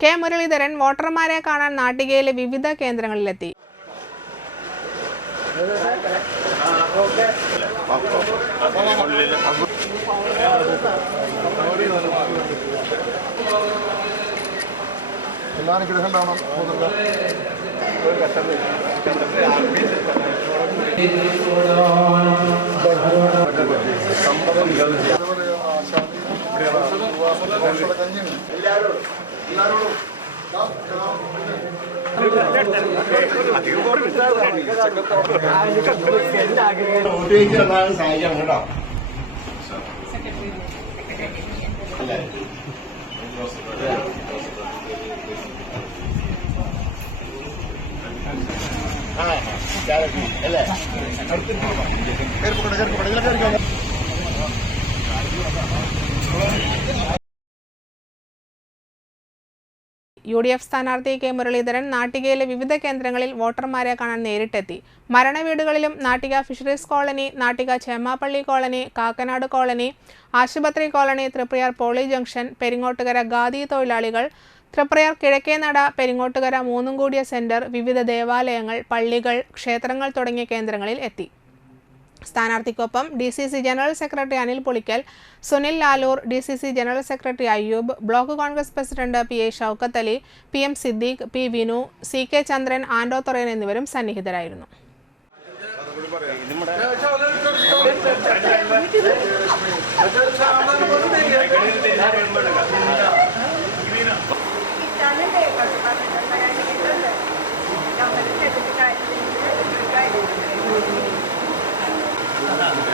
K Muraleedharan വോട്ടർമാരെ കാണാൻ നാട്ടികയിലെ വിവിധ കേന്ദ്രങ്ങളിലെത്തി. എല്ലാനുഗ്രഹം സഹോദരൻ സഹായിക്കണം കേട്ടോ ആ അല്ലേ കയറിപ്പോട്ടെ കയറിപ്പോട്ടെ ഇതിലെ കയറിക്കോ യു ഡി എഫ് സ്ഥാനാർത്ഥി കെ മുരളീധരൻ നാട്ടികയിലെ വിവിധ കേന്ദ്രങ്ങളിൽ വോട്ടർമാരെ കാണാൻ നേരിട്ടെത്തി. മരണവീടുകളിലും Nattika fisheries colony Nattika Chemappally colony Kakkanad colony ആശുപത്രി colony Triprayar poly junction Peringottukara khadi തൊഴിലാളികൾ തൃപ്രയാർ കിഴക്കേനട പെരിങ്ങോട്ടുകര മൂന്നും കൂടിയ സെന്റർ വിവിധ ദേവാലയങ്ങൾ പള്ളികൾ ക്ഷേത്രങ്ങൾ തുടങ്ങിയ കേന്ദ്രങ്ങളിൽ എത്തി. സ്ഥാനാർത്ഥിക്കൊപ്പം D C C general secretary Anil Polickal Sunil Lalur D C C general secretary Ayyub block Congress president P A Shoukath Ali P M Siddique P Vinu C K Chandran Ando Thorayan എന്നിവരും സന്നിഹിതരായിരുന്നു. Okay